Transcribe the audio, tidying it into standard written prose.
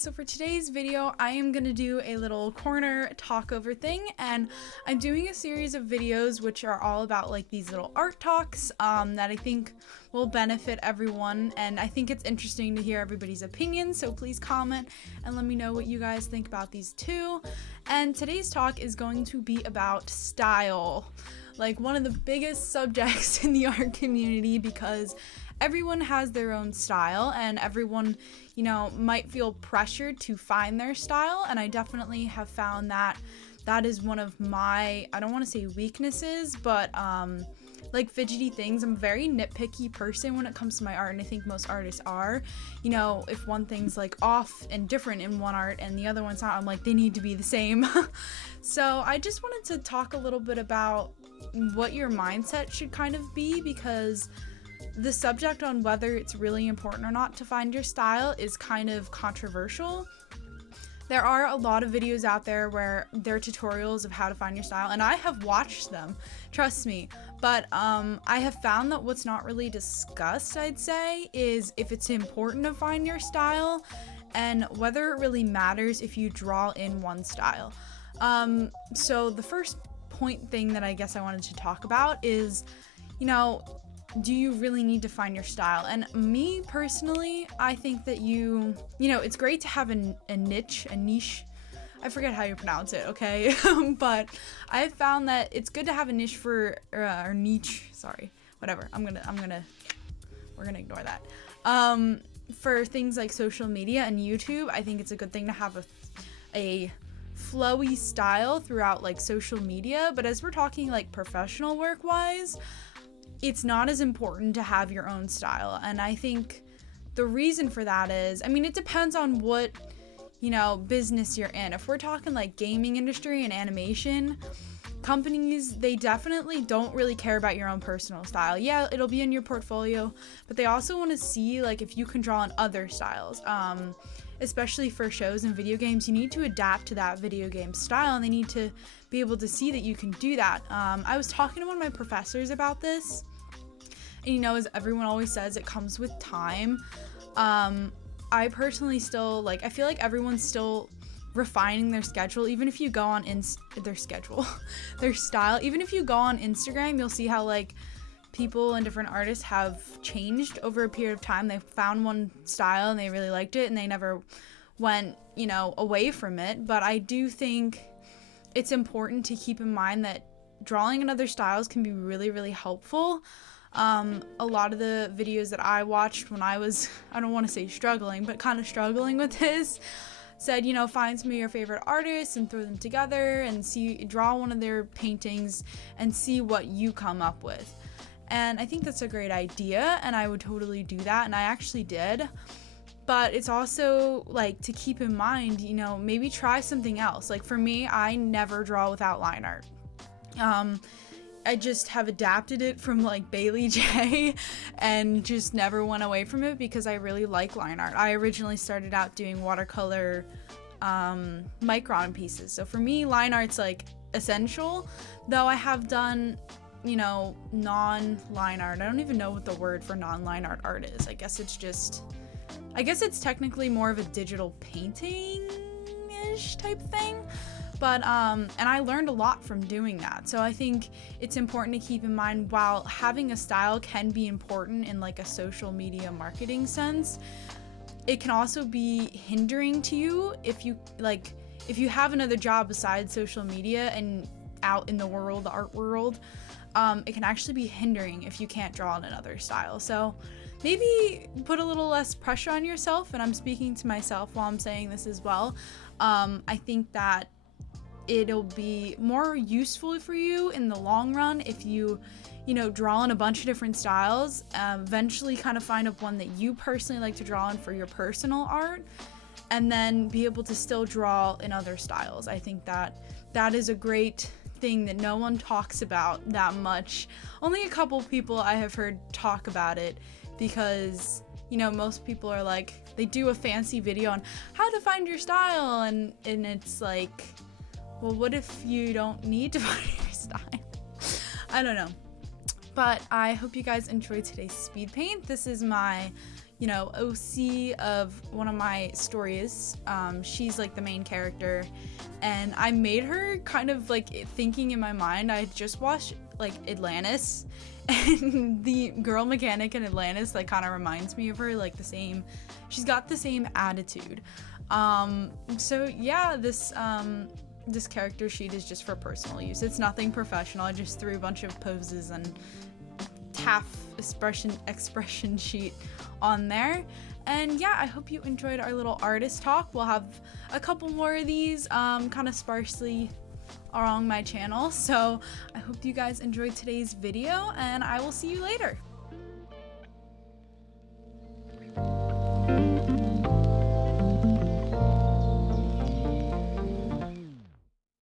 guys, so for today's video I am gonna do a little corner talkover thing, and I'm doing a series of videos which are all about like these little art talks that I think will benefit everyone, and I think it's interesting to hear everybody's opinions, so please comment and let me know what you guys think about these too. And today's talk is going to be about style, like one of the biggest subjects in the art community, because everyone has their own style and everyone, you know, might feel pressured to find their style, and I definitely have found that that is one of my, I don't want to say weaknesses, but like fidgety things. I'm a very nitpicky person when it comes to my art, and I think most artists are. You know, if one thing's like off and different in one art and the other one's not, I'm like, they need to be the same. So I just wanted to talk a little bit about what your mindset should kind of be, because the subject on whether it's really important or not to find your style is kind of controversial. There are a lot of videos out there where there are tutorials of how to find your style, and I have watched them, trust me, but I have found that what's not really discussed, I'd say, is if it's important to find your style and whether it really matters if you draw in one style. So the first thing that I guess I wanted to talk about is, you know, do you really need to find your style? And me personally, I think that you know, it's great to have a niche, I forget how you pronounce it, okay? But I've found that it's good to have a niche for, or niche, sorry, whatever, we're gonna ignore that. For things like social media and YouTube, I think it's a good thing to have a flowy style throughout like social media, but as we're talking like professional work wise, it's not as important to have your own style. And I think the reason for that is, I mean, it depends on what, you know, business you're in. If we're talking like gaming industry and animation, companies, they definitely don't really care about your own personal style. Yeah, it'll be in your portfolio, but they also want to see like if you can draw on other styles. Especially for shows and video games, you need to adapt to that video game style, and they need to be able to see that you can do that. I was talking to one of my professors about this, and you know, as everyone always says, it comes with time. I personally still, like, I feel like everyone's still refining their schedule, even if you go on their style. Even if you go on Instagram, you'll see how like people and different artists have changed over a period of time. They found one style and they really liked it, and they never went, you know, away from it. But I do think it's important to keep in mind that drawing in other styles can be really, really helpful. A lot of the videos that I watched when I was, I don't want to say struggling, but kind of struggling with this, said, you know, find some of your favorite artists and throw them together and draw one of their paintings and see what you come up with. And I think that's a great idea, and I would totally do that, and I actually did. But it's also like to keep in mind, you know, maybe try something else. Like for me, I never draw without line art. I just have adapted it from like Bailey J and just never went away from it because I really like line art. I originally started out doing watercolor micron pieces. So for me, line art's like essential, though I have done, you know, non-line art. I don't even know what the word for non-line art is. I guess it's technically more of a digital painting-ish type thing. But, and I learned a lot from doing that. So I think it's important to keep in mind, while having a style can be important in like a social media marketing sense, it can also be hindering to you if you have another job besides social media and out in the world, the art world. It can actually be hindering if you can't draw in another style. So maybe put a little less pressure on yourself, and I'm speaking to myself while I'm saying this as well. I think that it'll be more useful for you in the long run if you know, draw in a bunch of different styles, eventually kind of find one that you personally like to draw in for your personal art, and then be able to still draw in other styles. I think that is a great thing that no one talks about that much. Only a couple people I have heard talk about it, because, you know, most people are like, they do a fancy video on how to find your style, and it's like, well, what if you don't need to find your style? I don't know. But I hope you guys enjoyed today's speed paint. This is my, you know, OC of one of my stories. She's like the main character, and I made her kind of like thinking in my mind. I just watched like Atlantis, and the girl mechanic in Atlantis like kind of reminds me of her, like the same, she's got the same attitude. So yeah, this character sheet is just for personal use. It's nothing professional. I just threw a bunch of poses and half expression sheet on there. And yeah, I hope you enjoyed our little artist talk. We'll have a couple more of these kind of sparsely along my channel. So I hope you guys enjoyed today's video, and I will see you later.